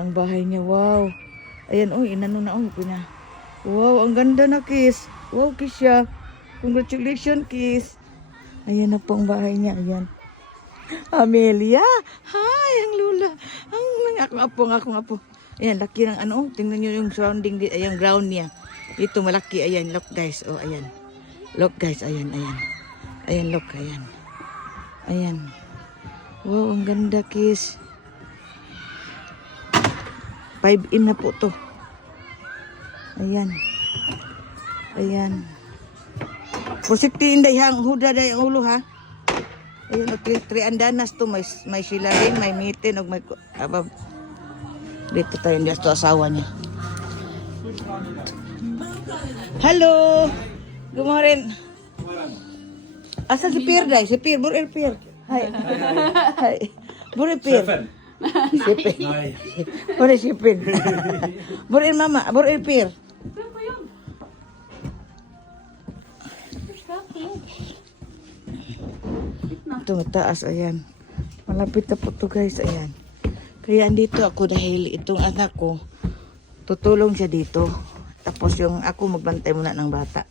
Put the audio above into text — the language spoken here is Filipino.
Ang bahay niya, wow. Ayan, oh, inano na, oh, pina. Wow, ang ganda na, Kiss. Wow, Kiss siya. Congratulations, Kiss. Ayan na po ang bahay niya, ayan. Amelia! Hi, ang lula. Ang akong apo. Ayan, laki ng ano, tingnan nyo yung surrounding, ayan, ground niya. Dito, malaki, ayan, look guys, oh, ayan. Look guys, ayan. Ayan, look, ayan. Ayan. Wow, ang ganda, Kiss. 5M na po to. Ayan. Ayan. Pusiktiin day hang huda day ang ulo ha. Ayan, o 3 andanas to. May silaring, may mitin, o may abab. Dito tayo, hindi to asawa niya. Hello! Good morning. Asa si Pierre day? Si Pierre, Bur Pierre. Hi. Hi. Bur Pierre. Sipin. Muna sipin. Burin mama, burin Pierre. Ito mataas, ayan. Malapit na po ito guys, ayan. Kaya andito ako dahil itong anak ko, tutulong siya dito. Tapos yung ako magbantay muna ng bata.